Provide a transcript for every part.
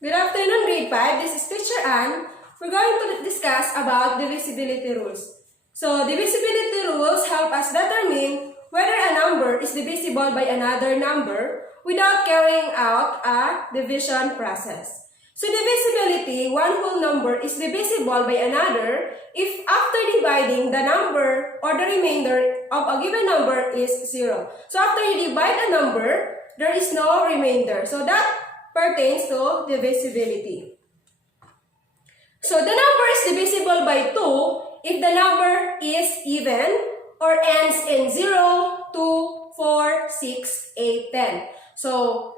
Good afternoon, grade 5. This is Teacher Ann. We're going to discuss about divisibility rules. So, divisibility rules help us determine whether a number is divisible by another number without carrying out a division process. So, divisibility, one whole number is divisible by another if after dividing the number or the remainder of a given number is 0. So, after you divide a number, there is no remainder. So, that pertains to divisibility. So, the number is divisible by 2 if the number is even or ends in 0, 2, 4, 6, 8, 10. So,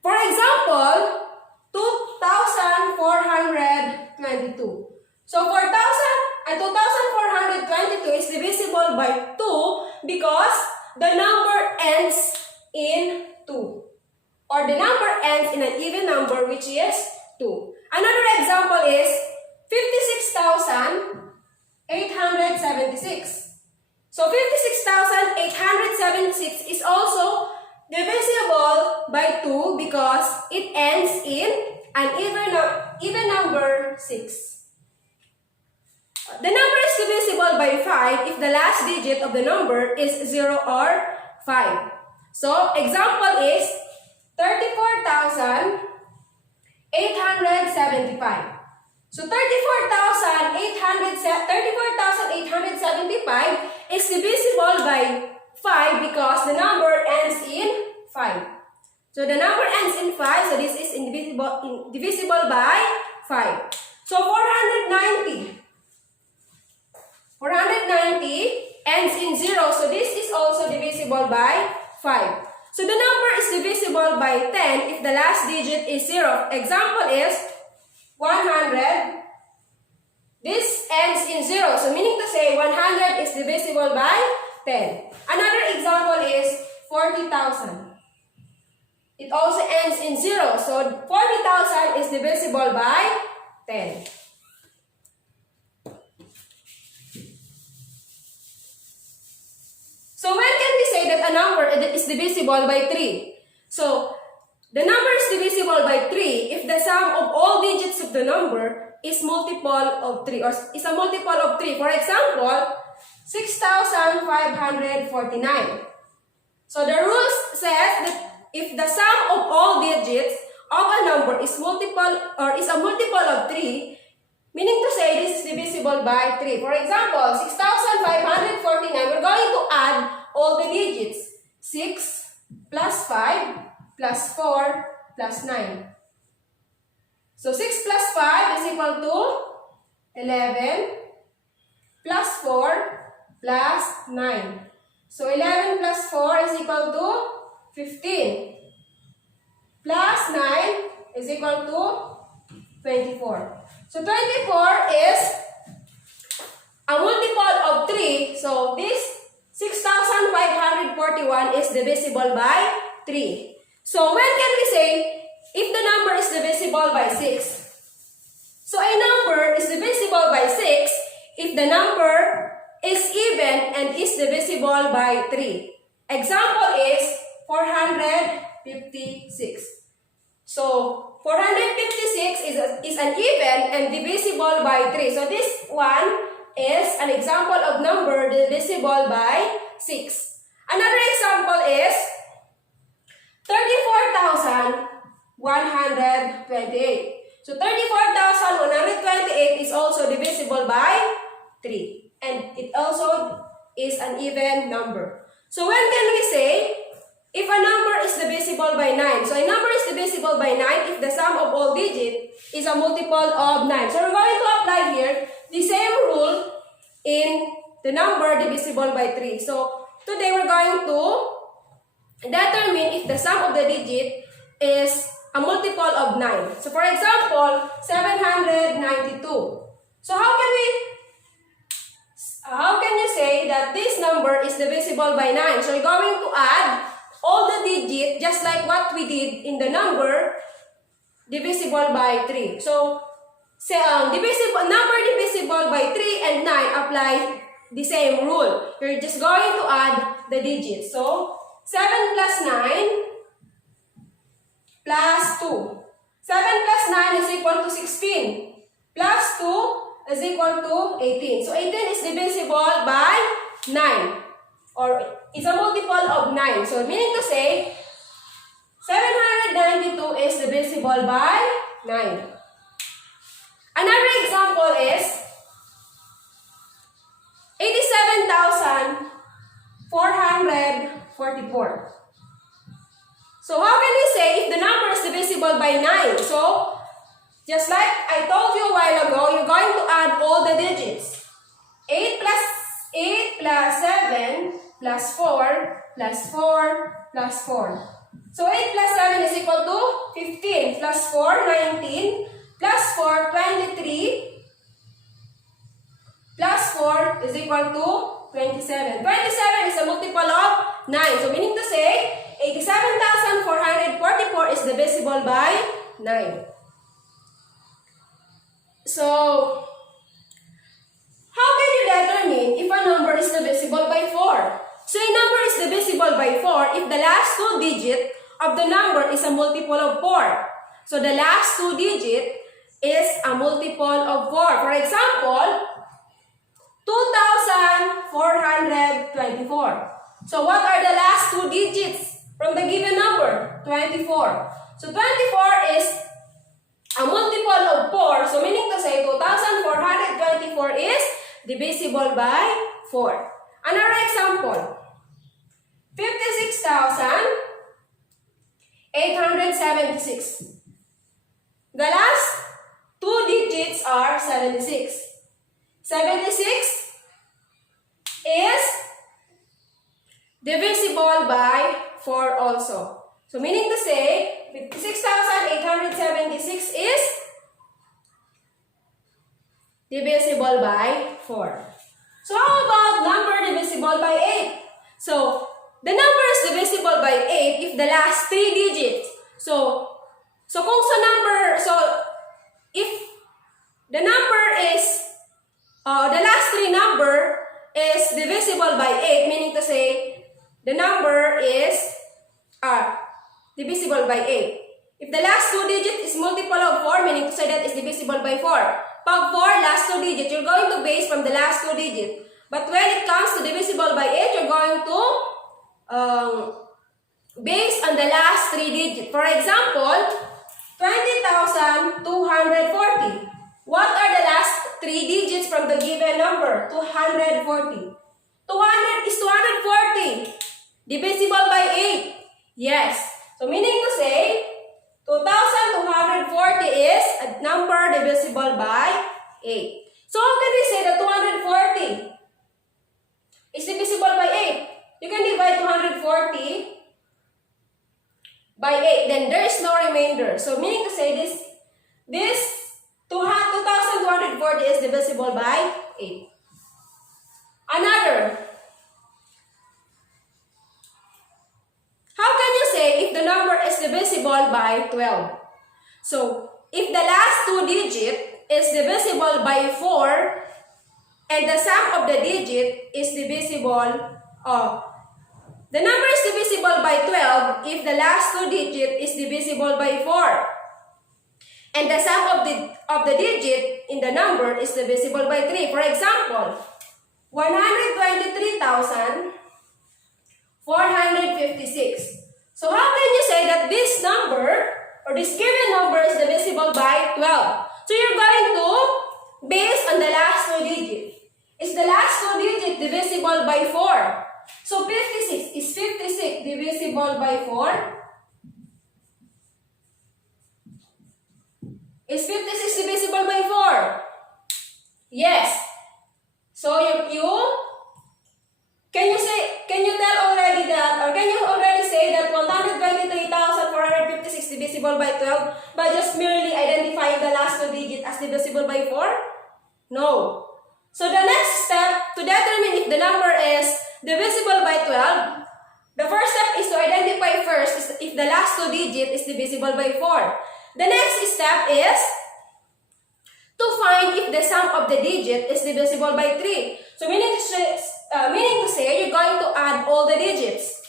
for example, 2,422. So, 2,422 is divisible by 2 because the number ends in 2. Or the number ends in an even number, which is 2. Another example is 56,876. So 56,876 is also divisible by 2 because it ends in an even number 6. The number is divisible by 5 if the last digit of the number is 0 or 5. So example is 34,875. So 34,875 is divisible by 5 because the number ends in 5. So the number ends in 5, so this is divisible by 5. So 490 ends in 0, so this is also divisible by 5. So the number is divisible by 10 if the last digit is 0. Example is 100. This ends in 0. So meaning to say 100 is divisible by 10. Another example is 40,000. It also ends in 0. So 40,000 is divisible by 10. So when can we say that a number is divisible by 3? So the number is divisible by 3 if the sum of all digits of the number is multiple of 3 or is a multiple of 3. For example, 6,549. So the rules says that if the sum of all digits of a number is multiple or is a multiple of 3, meaning to say this is divisible by 3. For example, 6,549, we're going to add all the digits. 6 plus 5 plus 4 plus 9. So 6 plus 5 is equal to 11 plus 4 plus 9. So 11 plus 4 is equal to 15. Plus 9 is equal to 24. So 24 is a multiple of 3. So this 6,541 is divisible by 3. So when can we say if the number is divisible by 6? So a number is divisible by 6 if the number is even and is divisible by 3. Example is 456. So 456 is an even and divisible by 3. So this one is an example of number divisible by 6. Another example is 34,128. So 34,128 is also divisible by 3. And it also is an even number. So when can we say if a number is divisible by 9? So a number is divisible by 9 if the sum of all digits is a multiple of 9. So we're going to apply here the same rule in the number divisible by 3. So today we're going to determine if the sum of the digit is a multiple of 9. So for example, 792. So how can you say that this number is divisible by 9? So you're going to add all the digits just like what we did in the number divisible by 3. So number divisible by 3 and 9 apply the same rule. You're just going to add the digits. So 7 plus 9 plus 2. 7 18. So 18 is divisible by 9. Or it's a multiple of 9. So meaning to say, 792 is divisible by 9. Another example is 87,444. So how can we say if the number is divisible by 9? So, just like I told you a while ago, you're going to add all the digits. 8 plus 7 plus 4 plus 4 plus 4. So 8 plus 7 is equal to 15 plus 4, 19 plus 4, 23 plus 4 is equal to 27. 27 is a multiple of 9. So meaning to say, 87,444 is divisible by 9. So, how can you determine if a number is divisible by 4? So a number is divisible by 4 if the last 2 digits of the number is a multiple of 4. So the last 2 digits is a multiple of 4. For example, 2,424. So what are the last 2 digits from the given number? 24. So 24 is a multiple of 4. So meaning to say 2,424 is divisible by 4. Another example. 56,876. The last 2 digits are 76. 76 is divisible by 4 also. So meaning to say 56,876 is divisible by 4. So how about number divisible by 8? So the number is divisible by 8 if the last 3 digits. So if the number is the last 3 number is divisible by 8, meaning to say the number is divisible by 8. If the last 2 digits is multiple of 4, meaning to say that is divisible by 4. Pag 4, last 2 digits, you're going to base from the last 2 digits. But when it comes to divisible by 8, you're going to base on the last 3 digits. For example, 20,240. What are the last 3 digits from the given number? 240. 200 is 240. Divisible by 8. Yes. So meaning to say, 2,240 is a number divisible by 8. So how can we say that 240 is divisible by 8? You can divide 240 by 8. Then there is no remainder. So meaning to say this 2,240 is divisible by 8. Another. How can you say if the number is divisible by 12? So, if the last 2 digits is divisible by 4 and the sum of the digit is divisible, the number is divisible by 12 if the last 2 digits is divisible by 4 and the sum of the digit in the number is divisible by 3. For example, 123,456. So how can you say that this number or this given number is divisible by 12? So you're going to base on the last 2 digits. Is the last 2 digits divisible by 4? So 56 is 56 divisible by 4? Is 56 divisible by 4? Yes. So can you tell already that, or can you already say that 123,456 divisible by 12 by just merely identifying the last 2 digits as divisible by 4? No. So the next step to determine if the number is divisible by 12, the first step is to identify first if the last 2 digits is divisible by 4. The next step is to find if the sum of the digit is divisible by 3. So meaning to say, you're going to add all the digits.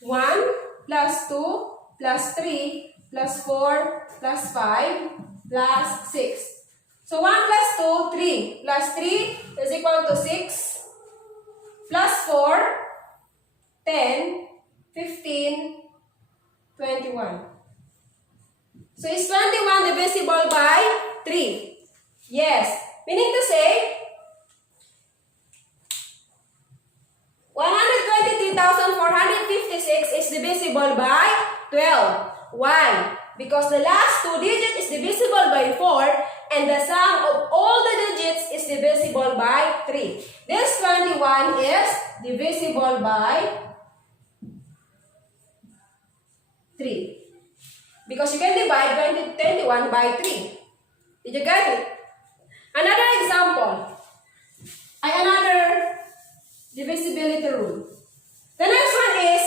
1 plus 2 plus 3 plus 4 plus 5 plus 6. So 1 plus 2, 3. Plus 3 is equal to 6. Plus 4, 10, 15, 21. So is 21 divisible by 3? Yes. Meaning to say, 123,456 is divisible by 12. Why? Because the last two digits is divisible by 4 and the sum of all the digits is divisible by 3. This 21 is divisible by 3. Because you can divide 21 by 3. Did you get it? Another example. Another divisibility rule. The next one is,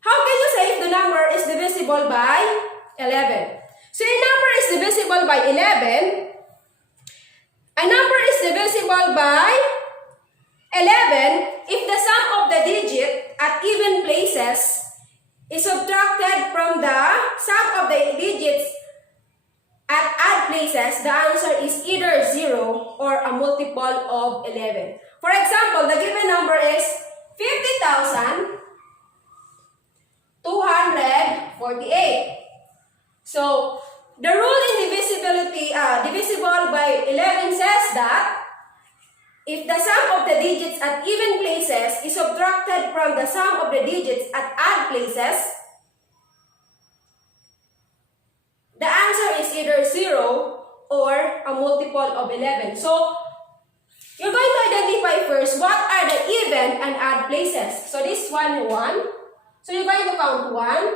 how can you say if the number is divisible by 11? So a number is divisible by 11. A number is divisible by 11 if the sum of the digit at even places is subtracted from the sum of the digits at odd places. The answer is either 0 or a multiple of 11. For example, the given number is 50,248. So, the rule in divisibility, divisible by 11 says that if the sum of the digits at even places is subtracted from the sum of the digits at odd places, the answer is either 0 or a multiple of 11. So, you're going to identify first what are the even and odd places. So, this one, 1. So, you're going to count 1,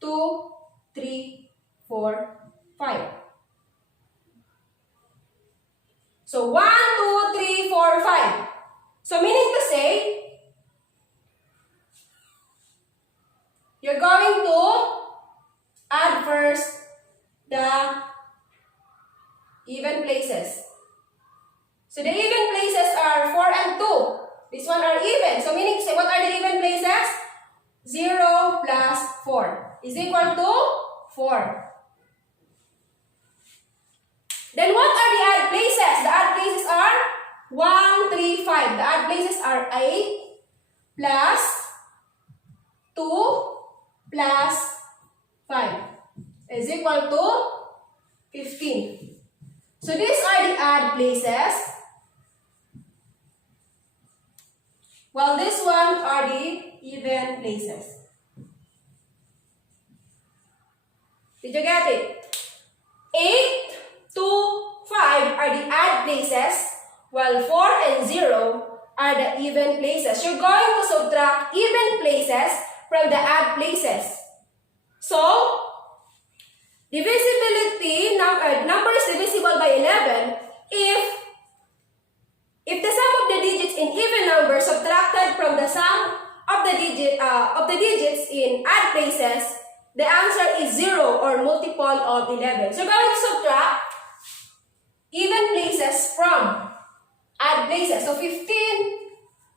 2, 3, 4, 5. So, 1, 2, 3, 4, 5. So, meaning to say, you're going to add first the even places. So, the even places are 4 and 2. This one are even. So, meaning to say, what are the even places? 0 plus 4 is equal to 4. Then what are the odd places? The odd places are 1, 3, 5. The odd places are 8 plus 2 plus 5 is equal to 15. So these are the odd places, while this one are the even places. Did you get it? 8, 2, 5 are the odd places, while 4 and 0 are the even places. You're going to subtract even places from the odd places. So, divisibility, number is divisible by 11 if the sum of the digits in even numbers subtracted from the sum of the digits in odd places, the answer is 0 or multiple of 11. So, we're going to subtract even places from odd places. So, 15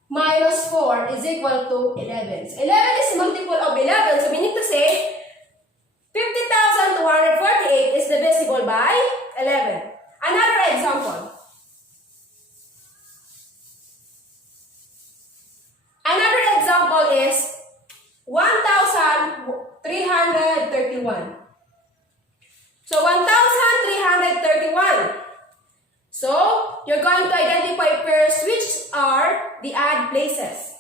minus 4 is equal to 11. So, 11 is multiple of 11. So, we need to say 50,248 is divisible by 11. Another example. Another example is 1,331. So, 1,331. So, you're going to identify first which are the odd places.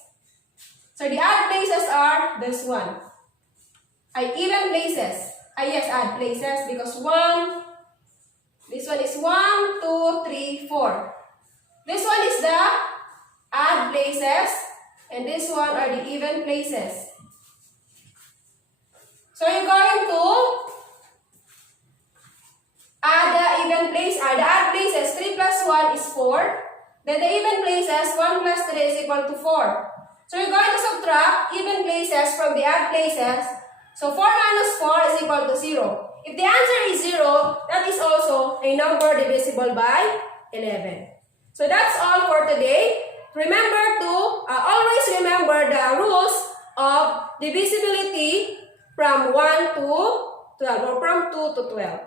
So, the odd places are this one. Even places. Yes, odd places because 1, this one is 1, 2, 3, 4. This one is the odd places and this one are the even places. So you're going to add the even place, the odd places. 3 plus 1 is 4. Then the even places, 1 plus 3 is equal to 4. So you're going to subtract even places from the odd places. So 4 minus 4 is equal to 0. If the answer is 0, that is also a number divisible by 11. So that's all for today. Remember to always remember the rules of divisibility from 1 to 12 or from 2 to 12.